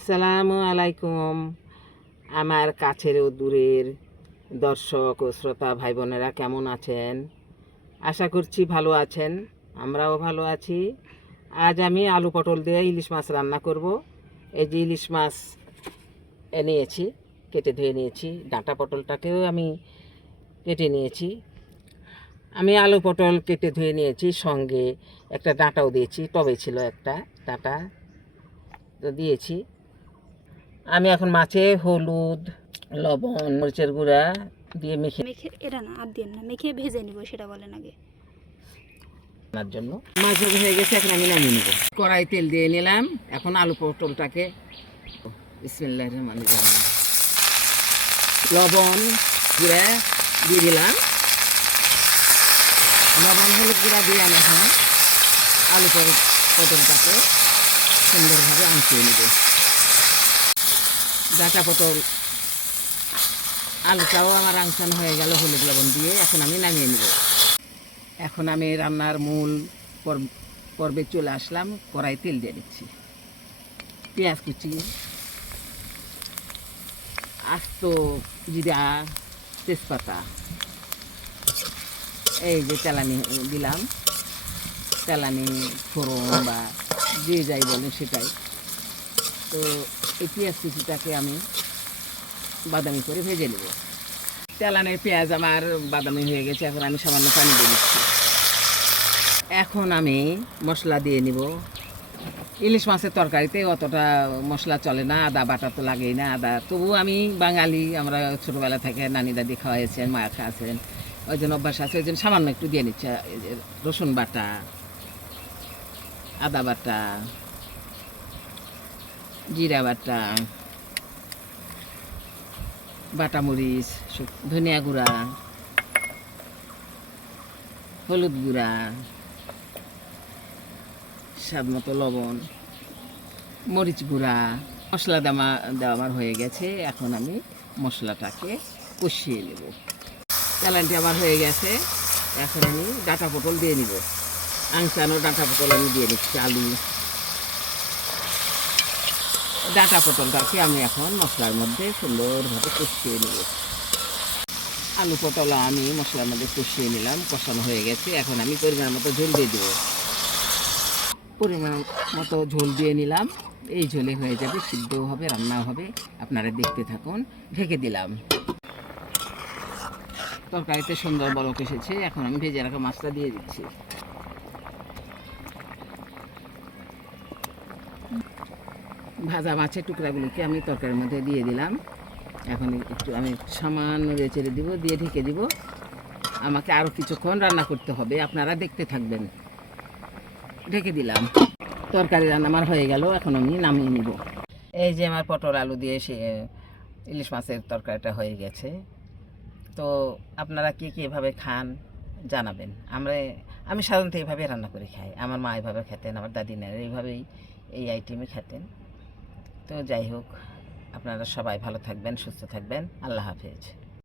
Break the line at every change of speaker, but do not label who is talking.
আসসালামু আলাইকুম। আমার কাছের ও দূরের দর্শক ও শ্রোতা ভাই বোনেরা কেমন আছেন? আশা করছি ভালো আছেন, আমরাও ভালো আছি। আজ আমি আলু পটল দিয়ে ইলিশ মাছ রান্না করব। এই যে ইলিশ মাছ এ নিয়েছি কেটে ধুয়ে নিয়েছি, ডাঁটা পটলটাকেও আমি কেটে নিয়েছি। আমি আলু পটল কেটে ধুয়ে নিয়েছি, সঙ্গে একটা ডাঁটাও দিয়েছি, টবে ছিল একটা ডাঁটা দিয়েছি। আমি এখন মাছে হলুদ লবণ মরিচের গুঁড়া দিয়ে মেখে
মেখে এটা না আর দিন না মেখে ভেজে নিব সেটা বলেন আগে।
রান্নার জন্য। মাছ ভাজা হয়ে গেছে এখন আমি নামিয়ে নেব। কড়াই তেল দিয়ে নিলাম এখন আলু পটলটাকে বিসমিল্লাহ রহমান রহিম। লবণ গুঁড়া দিয়ে দিলাম। লবণ হলুদ গুঁড়া দিয়ে আমি এখন আলু পটলটাকে সুন্দরভাবে আঁচিয়ে নেব। ডাটা পটল আলুটাও আমার আংসান হয়ে গেল হলুদ লবণ দিয়ে, এখন আমি নামিয়ে নেব। এখন আমি রান্নার মূল পর্ব- চলে আসলাম, কড়াই তেল দিয়ে দিচ্ছি। পেঁয়াজ কুচি, আস্ত জিরা তেজপাতা, এই যে তেলানি দিলাম। তেলানি, ফোড়ন বা যে যাই বলে সেটাই। তো এই পেঁয়াজ কুচিটাকে আমি বাদামি করে ভেজে নেব। তেলানের পেঁয়াজ আমার বাদামি হয়ে গেছে, এখন আমি সামান্য পানি দিয়ে দিচ্ছি। এখন আমি মশলা দিয়ে নিব। ইলিশ মাছের তরকারিতে অতটা মশলা চলে না, আদা, বাটা তো লাগেই না, আদা। তবু আমি বাঙালি, আমরা ছোটোবেলা থেকে নানি দাদি খাওয়াইছেন, মা খাওয়াছেন ওই জন্য অভ্যাস আছে, ওই জন্য সামান্য একটু দিয়ে নিচ্ছে। রসুন বাটা, আদা বাটা জিরা বাটা বাটা মরিচ ধনিয়া গুঁড়া, হলুদ গুঁড়া, স্বাদ মতো লবণ, মরিচ গুঁড়া। মশলা দামা দেওয়া হয়ে গেছে, এখন আমি মশলাটাকে কষিয়ে নেব। চালানটি আমার হয়ে গেছে, এখন আমি ডাটা পটল দিয়ে নিব। আংসানো ডাটা পটল আমি দিয়ে নিচ্ছি, আলু। ডাটা পটলটাকে আমি এখন মশলার মধ্যে সুন্দরভাবে কষিয়ে নেব। আলু পটল আমি মশলার মধ্যে কষিয়ে নিলাম, কষানো হয়ে গেছে। এখন আমি পরিমাণ মতো ঝোল দিয়ে দেবো। পরিমাণ মতো ঝোল দিয়ে নিলাম। এই ঝোলে হয়ে যাবে সিদ্ধ হবে রান্না হবে। আপনারা দেখতে থাকুন, ঢেকে দিলাম। তরকারিতে সুন্দর বলক এসেছে, এখন আমি ভেজে রাখা মাছটা দিয়ে দিচ্ছি। ভাজা মাছের টুকরাগুলিকে আমি তরকারির মধ্যে দিয়ে দিলাম। এখন একটু আমি সামান্য নেড়ে চেড়ে দিব, দিয়ে ঢেকে দিব। আমাকে আরও কিছুক্ষণ রান্না করতে হবে, আপনারা দেখতে থাকবেন। ঢেকে দিলাম। তরকারি রান্না আমার হয়ে গেল, এখন আমি নামিয়ে নিব। এই যে আমার পটল আলু দিয়ে সে, ইলিশ মাছের তরকারিটা হয়ে গেছে। তো আপনারা কে কে এভাবে খান জানাবেন। আমরা, আমি সাধারণত এইভাবে রান্না করে খাই। আমার মা এভাবে খেতেন, আমার দাদিনারা এইভাবেই এই আইটেমে খেতেন। তো যাই হোক আপনারা সবাই ভালো থাকবেন সুস্থ থাকবেন। আল্লাহ হাফেজ।